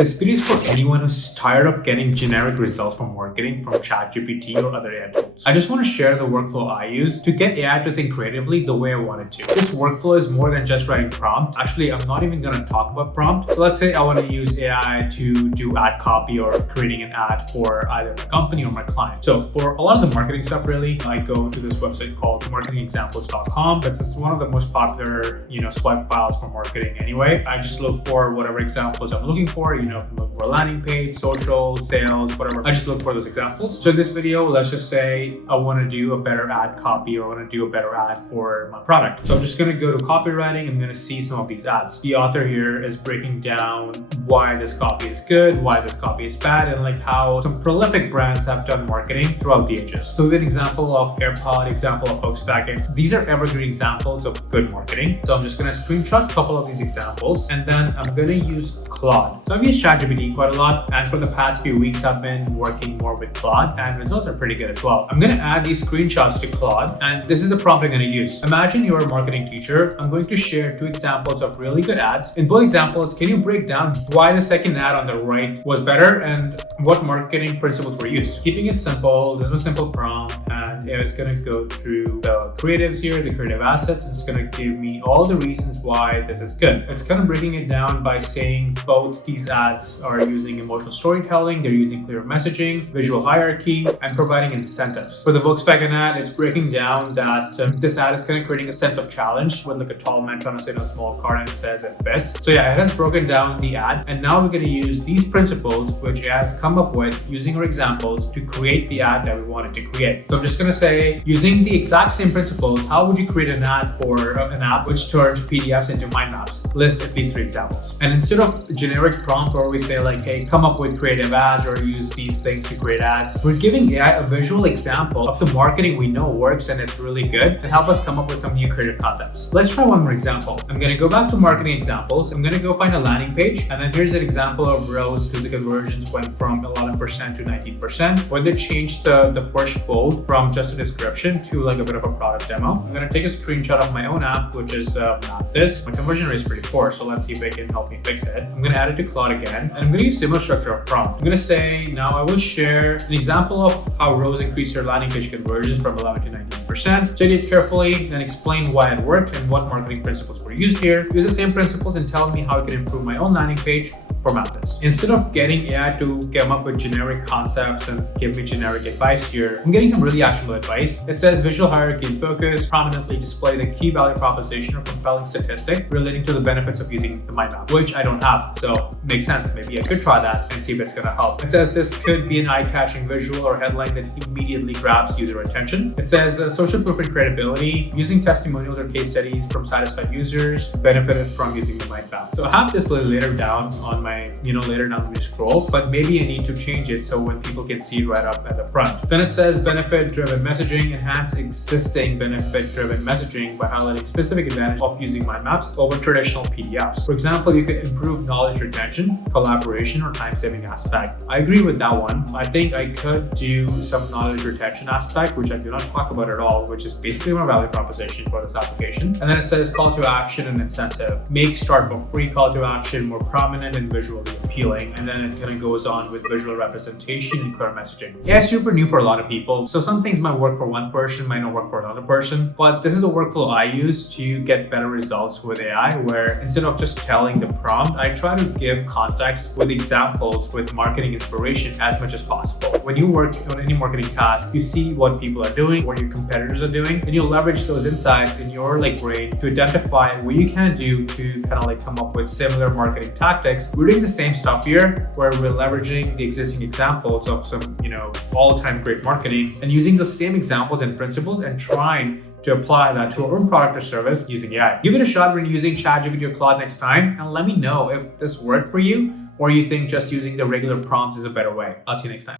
This video is for anyone who's tired of getting generic results from marketing from ChatGPT or other AI tools. I just want to share the workflow I use to get AI to think creatively the way I want it to. This workflow is more than just writing prompt. Actually, I'm not even going to talk about prompt. So let's say I want to use AI to do ad copy or creating an ad for either my company or my client. So for a lot of the marketing stuff, really, I go to this website called marketingexamples.com. That's one of the most popular, swipe files for marketing anyway. I just look for whatever examples I'm looking for. If I'm looking for a landing page, social, sales, whatever, I just look for those examples. So in this video, let's just say I want to do a better ad copy or I want to do a better ad for my product. So I'm just going to go to copywriting. I'm going to see some of these ads. The author here is breaking down why this copy is good, why this copy is bad, and like how some prolific brands have done marketing throughout the ages. So we have an example of AirPod, example of Volkswagen. These are evergreen examples of good marketing. So I'm just going to screenshot a couple of these examples and then I'm going to use Claude. So I've used ChatGPT quite a lot, and for the past few weeks I've been working more with Claude and results are pretty good as well. I'm going to add these screenshots to Claude, and this is the prompt I'm going to use. Imagine you're a marketing teacher. I'm going to share two examples of really good ads. In both examples, can you break down why the second ad on the right was better and what marketing principles were used? Keeping it simple, this is a simple prompt, and it's going to go through the creatives here, the creative assets. It's going to give me all the reasons why this is good. It's kind of breaking it down by saying both these ads are using emotional storytelling, they're using clear messaging, visual hierarchy, and providing incentives. For the Volkswagen ad, it's breaking down that this ad is kind of creating a sense of challenge with like a tall man trying to sit in a small car and it says it fits. So yeah, it has broken down the ad, and now we're going to use these principles which it has come up with using our examples to create the ad that we wanted to create. So I'm just going to say, using the exact same principles, how would you create an ad for an app which turns PDFs into mind maps? List at least 3 examples. And instead of generic prompt where we say like, hey, come up with creative ads or use these things to create ads, we're giving AI a visual example of the marketing we know works and it's really good and help us come up with some new creative concepts. Let's try one more example. I'm going to go back to marketing examples. I'm going to go find a landing page, and then here's an example of Rose because the conversions went from 11% to 19% when they changed the first fold from just a description to like a bit of a product demo. I'm going to take a screenshot of my own app, which is not this. My conversion rate is pretty poor, so let's see if it can help me fix it. I'm going to add it to Claude again, and I'm going to use similar structure of prompt. I'm going to say, now I will share an example of how Rose increased her landing page conversions from 11 to 19%. Study it carefully, then explain why it worked and what marketing principles were used here. Use the same principles and tell me how I can improve my own landing page. Format this. Instead of getting AI to come up with generic concepts and give me generic advice here, I'm getting some really actionable advice. It says visual hierarchy and focus, prominently display the key value proposition or compelling statistic relating to the benefits of using the mind map, which I don't have. So makes sense. Maybe I could try that and see if it's going to help. It says this could be an eye-catching visual or headline that immediately grabs user attention. It says social proof and credibility, using testimonials or case studies from satisfied users benefited from using the mind map. So I have this later down on my later down when you scroll, but maybe I need to change it so when people can see it right up at the front. Then it says benefit-driven messaging, enhance existing benefit-driven messaging by highlighting specific advantage of using mind maps over traditional PDFs. For example, you could improve knowledge retention, collaboration, or time-saving aspect. I agree with that one. I think I could do some knowledge retention aspect, which I do not talk about at all, which is basically my value proposition for this application. And then it says call to action and incentive. Make start for free call to action more prominent and visually appealing, and then it kind of goes on with visual representation and clear messaging. Yeah, it's super new for a lot of people, so some things might work for one person, might not work for another person, but this is a workflow I use to get better results with AI, where instead of just telling the prompt, I try to give context with examples with marketing inspiration as much as possible. When you work on any marketing task, you see what people are doing, what your competitors are doing, and you'll leverage those insights in your brain to identify what you can do to kind of come up with similar marketing tactics. We're doing the same stuff here where we're leveraging the existing examples of some, all-time great marketing and using those same examples and principles and trying to apply that to our own product or service using AI. Give it a shot when using ChatGPT or Claude next time, and let me know if this worked for you or you think just using the regular prompts is a better way. I'll see you next time.